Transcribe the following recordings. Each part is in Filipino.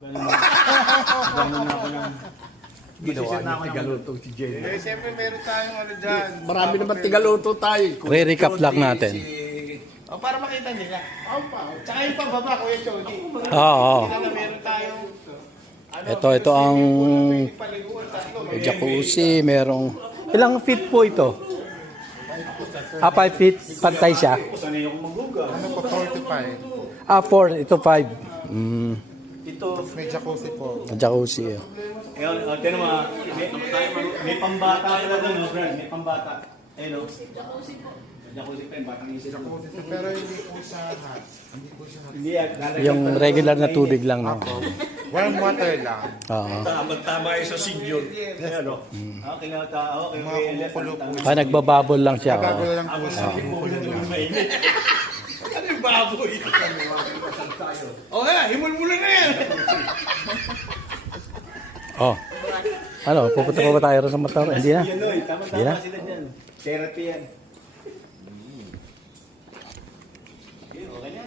Ganun na ako ng Ginawa niya tigaluto si Jenny. Eh, siyempre meron tayong ano dyan. Marami naman tigaluto tayo. Re-recap lang natin. O, para makita nila. Tsaka yung pababa, Kuya Chody. Oo. Kailangan na meron tayong Ito ang paliguan, tatlo. jacuzzi. Merong... Ilang feet po ito? 5 feet. Pantay siya. Ano po, 45. 4. Ito 5. May jacuzzi po. Jacuzzi. Tiyan mo, may pambata na doon, no, Brad? May pambata. Hello. Jacuzzi pa yung batang isip. Pero hindi po siya hot. Hindi po siya hot. Hindi, Yung regular na tubig lang. No? Warm water lang. Oo. tama sa senior. Ano? Okay na tao. Mga kumukulo po. Nagbababol lang siya. Bago Oo. lang po siya. Kumukulo lang. Ano yung baboy? O nga, himul-mulo na yan. Oh. Ano, pupunta pa ba tayo sa Matar? Hindi na. Yan, Noy. Hindi Tama-tama na? sila dyan. Therapy yan. Okay na.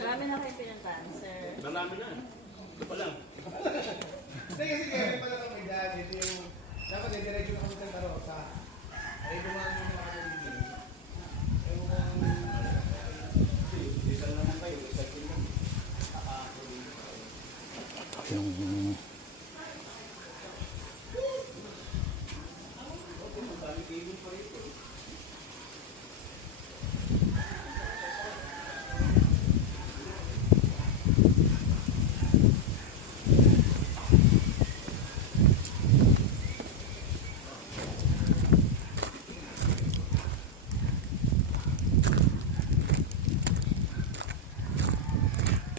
Marami na kayo pinuntahan, sir. Marami na. Ito pa lang. Sige, pala kami dyan. Ito yung... Dapat diretso na kami sa Tarosa. Ay, dumaan mo na kami dito. Yung...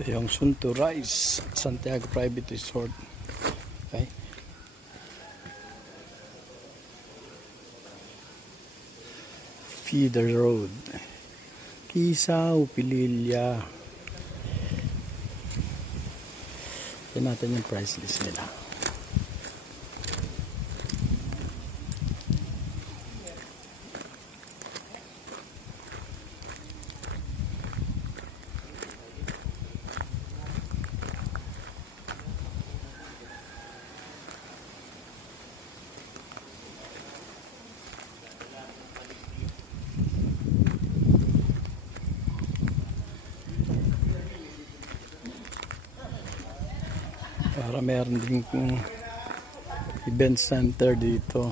Ito yung Sunto Rise, Santiago Private Resort. Okay. Feeder Road. Kisaw, Pililya. Tignan natin yung price list nila. Para meron din event center dito.